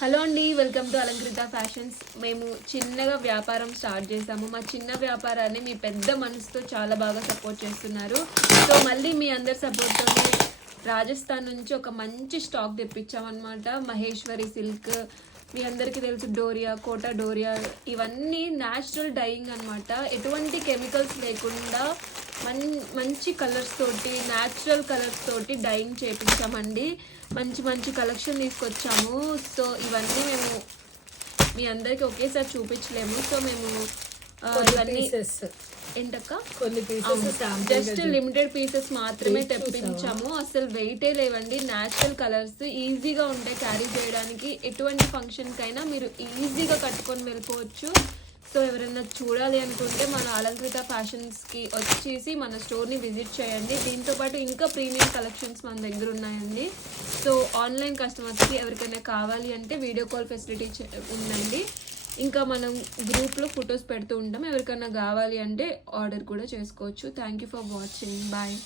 Hello అండి, welcome to Alankrita fashions. మేము చిన్నగా వ్యాపారం స్టార్ట్ చేసాము. మా చిన్న వ్యాపారాన్ని మీ పెద్ద మనసుతో చాలా బాగా సపోర్ట్ చేస్తున్నారు. సో మళ్ళీ మీ అందరి సపోర్ట్తోనే రాజస్థాన్ నుంచి ఒక మంచి స్టాక్ తెప్పించామన్నమాట. మహేశ్వరి సిల్క్, మీ అందరికీ తెలుసు, డోరియా, కోటా డోరియా, ఇవన్నీ న్యాచురల్ డైయింగ్ అనమాట. ఎటువంటి కెమికల్స్ లేకుండా మంచి కలర్స్ తోటి, న్యాచురల్ కలర్స్ తోటి డైయింగ్ చేయించామండి. మంచి మంచి కలెక్షన్ తీసుకొచ్చాము. సో ఇవన్నీ మేము మీ అందరికి ఒకేసారి చూపించలేము. సో మేము ఇవన్నీ ఏంటక్క జస్ట్ లిమిటెడ్ పీసెస్ మాత్రమే తెప్పించాము. అసలు వెయిటే లేవండి. న్యాచురల్ కలర్స్ ఈజీగా ఉంటాయి క్యారీ చేయడానికి. ఎటువంటి ఫంక్షన్కైనా మీరు ఈజీగా కట్టుకొని వెళ్ళిపోవచ్చు. సో ఎవరైనా చూడాలి అనుకుంటే మన అలంకృత ఫ్యాషన్స్కి వచ్చేసి మన స్టోర్ని విజిట్ చేయండి. దీంతోపాటు ఇంకా ప్రీమియం కలెక్షన్స్ మన దగ్గర ఉన్నాయండి. సో ఆన్లైన్ కస్టమర్స్కి ఎవరికైనా కావాలి అంటే వీడియో కాల్ ఫెసిలిటీ ఉందండి. ఇంకా మనం గ్రూప్లో ఫొటోస్ పెడుతూ ఉంటాం. ఎవరికైనా కావాలి అంటే ఆర్డర్ కూడా చేసుకోవచ్చు. Thank you for watching. Bye.